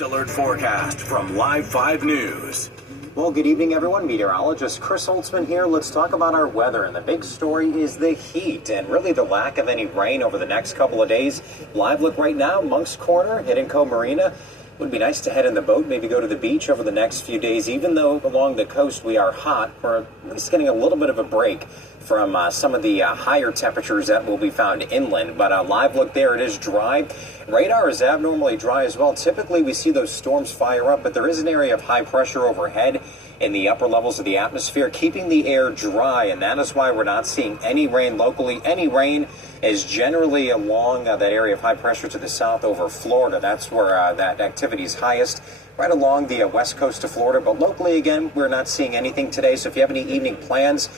Alert forecast from Live 5 News. Well, good evening, everyone. Meteorologist Chris Holtzman here. Let's talk about our weather. And the big story is the heat and really the lack of any rain over the next couple of days. Live look right now, Monk's Corner, Hidden Cove Marina. Would be nice to head in the boat, maybe go to the beach over the next few days. Even though along the coast we are hot, we're at least getting a little bit of a break from some of the higher temperatures that will be found inland. But live look there, it is dry. Radar is abnormally dry as well. Typically we see those storms fire up, but there is an area of high pressure overhead in the upper levels of the atmosphere, keeping the air dry, and that is why we're not seeing any rain locally. Any rain is generally along that area of high pressure to the south over Florida. That's where that activity is highest, right along the west coast of Florida. But locally, again, we're not seeing anything today. So if you have any evening plans,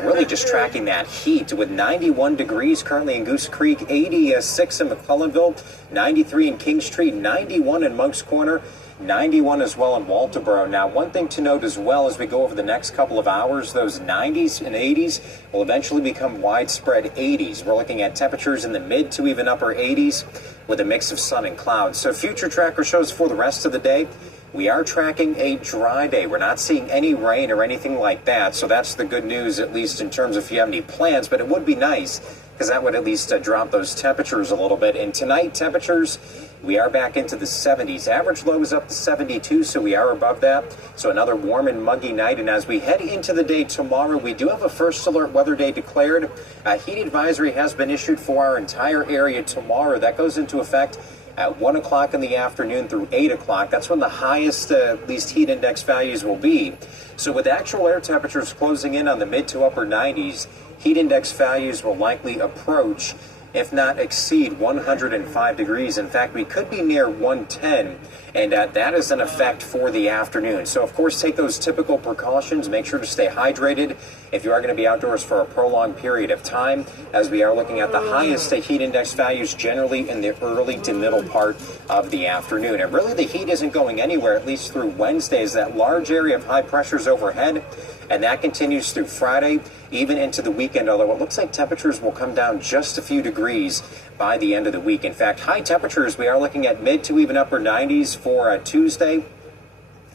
really just tracking that heat with 91 degrees currently in Goose Creek, 86 in McClellanville, 93 in King Street, 91 in Monk's Corner, 91 as well in Walterboro. Now, one thing to note as well as we go over the next couple of hours, those 90s and 80s will eventually become widespread 80s. We're looking at temperatures in the mid to even upper 80s with a mix of sun and clouds. So future tracker shows for the rest of the day, we are tracking a dry day. We're not seeing any rain or anything like that. So that's the good news, at least in terms of if you have any plans. But it would be nice because that would at least drop those temperatures a little bit. And tonight, temperatures, we are back into the 70s. Average low is up to 72, so we are above that. So another warm and muggy night. And as we head into the day tomorrow, we do have a first alert weather day declared. A heat advisory has been issued for our entire area tomorrow. That goes into effect at 1 o'clock in the afternoon through 8 o'clock. That's when the highest, at least heat index values will be. So with actual air temperatures closing in on the mid to upper 90s, heat index values will likely approach, if not exceed, 105 degrees. In fact, we could be near 110, and that is an effect for the afternoon. So, of course, take those typical precautions. Make sure to stay hydrated if you are going to be outdoors for a prolonged period of time, as we are looking at the highest heat index values generally in the early to middle part of the afternoon. And really, the heat isn't going anywhere, at least through Wednesday, as that large area of high pressures overhead, and that continues through Friday, even into the weekend, although it looks like temperatures will come down just a few degrees by the end of the week. In fact, high temperatures, we are looking at mid to even upper 90s for Tuesday,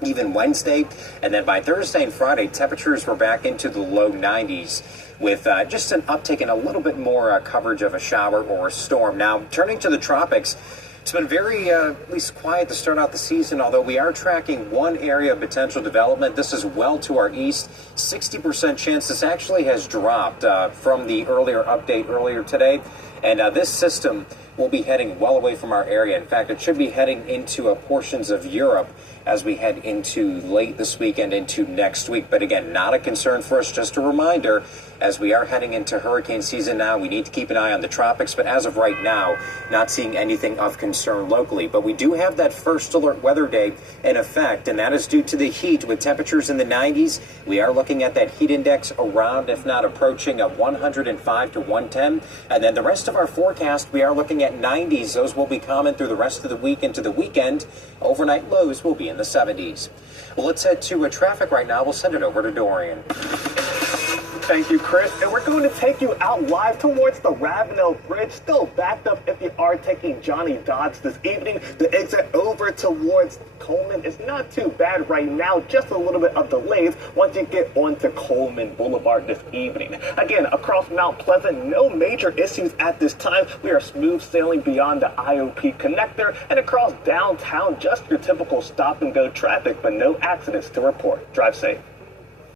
even Wednesday, and then by Thursday and Friday, temperatures were back into the low 90s with just an uptick in a little bit more coverage of a shower or a storm. Now, turning to the tropics, it's been very, at least quiet to start out the season, although we are tracking one area of potential development. This is well to our east. 60% chance this actually has dropped from the earlier update earlier today. And this system will be heading well away from our area. In fact, it should be heading into portions of Europe as we head into late this weekend into next week. But again, not a concern for us. Just a reminder, as we are heading into hurricane season now, we need to keep an eye on the tropics. But as of right now, not seeing anything of concern locally. But we do have that first alert weather day in effect, and that is due to the heat with temperatures in the 90s. We are looking at that heat index around, if not approaching, 105 to 110. And then the rest of our forecast, we are looking at 90s. Those will be common through the rest of the week into the weekend. Overnight lows will be in the 70s. Well, let's head to traffic right now. We'll send it over to Dorian. Thank you, Chris. And we're going to take you out live towards the Ravenel Bridge. Still backed up if you are taking Johnny Dodds this evening. The exit over towards Coleman is not too bad right now. Just a little bit of delays once you get onto Coleman Boulevard this evening. Again, across Mount Pleasant, no major issues at this time. We are smooth sailing beyond the IOP connector, and across downtown, just your typical stop and go traffic, but no accidents to report. Drive safe.